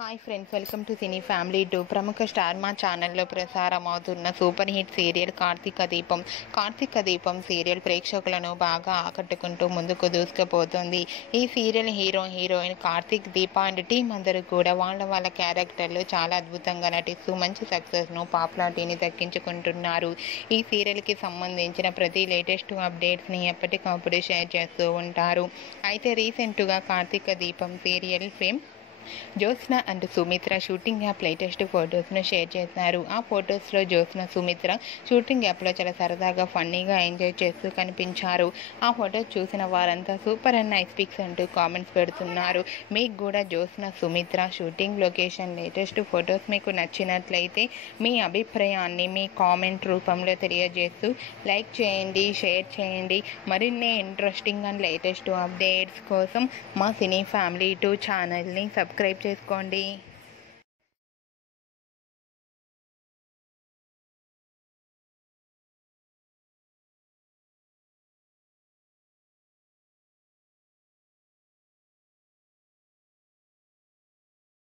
Hi friends, welcome to cine family 2. ప్రముఖ star మా ఛానల్లో ప్రసారం అవుతున్న super hit serial Karthika Deepam serial ప్రేక్షకులను బాగా ఆకట్టుకుంటూ ముందుకు దూసుకుపోతుంది. ఈ serial heroine Karthik, Deepa and team అందరూ కూడా వాళ్ళ క్యారెక్టర్లు చాలా అద్భుతంగా నటిస్తూ మంచి సక్సెస్ను, పాపులారిటీని దక్కించుకుంటున్నారు. ఈ సీరియల్కి సంబంధించిన ప్రతి లేటెస్ట్ అప్డేట్స్ని ఎప్పటికప్పుడు షేర్ చేస్తూ ఉంటారు. అయితే రీసెంట్గా Karthika Deepam serial fame Jyothsna and Sumithra shooting యాప్ లేటెస్ట్ ఫొటోస్ను షేర్ చేస్తున్నారు. ఆ ఫొటోస్లో జ్యోత్స్న, సుమిత్ర షూటింగ్ యాప్లో చాలా సరదాగా ఫన్నీగా ఎంజాయ్ చేస్తూ కనిపించారు. ఆ ఫొటోస్ చూసిన వారంతా సూపర్ అండ్ నైస్ పిక్స్ అంటూ కామెంట్స్ పెడుతున్నారు. మీకు కూడా Jyotsna, Sumitra shooting location latest photos మీకు నచ్చినట్లయితే మీ అభిప్రాయాన్ని మీ కామెంట్ రూపంలో తెలియజేస్తూ లైక్ చేయండి, షేర్ చేయండి. మరిన్ని ఇంట్రెస్టింగ్ అండ్ లేటెస్ట్ అప్డేట్స్ కోసం మా సినీ ఫ్యామిలీ 2 ఛానల్ని సబ్స్క్రైబ్ చేసుకోండి.